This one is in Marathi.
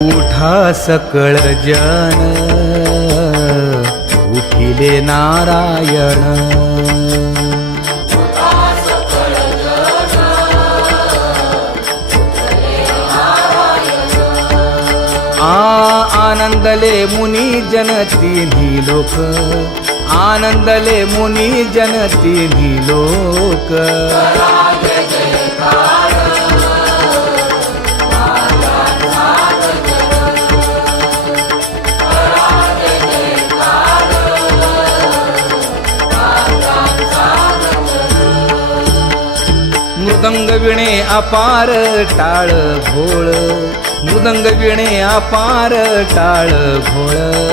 उठा सकळ जन उठिले नारायण. आ आनंदले मुनी जन तिन्ही लोक आनंदले मुनी जन तिन्ही लोक. मृदंग विणे अपार टाळ भोळ मृदंग विणे अपार टाळ भोळ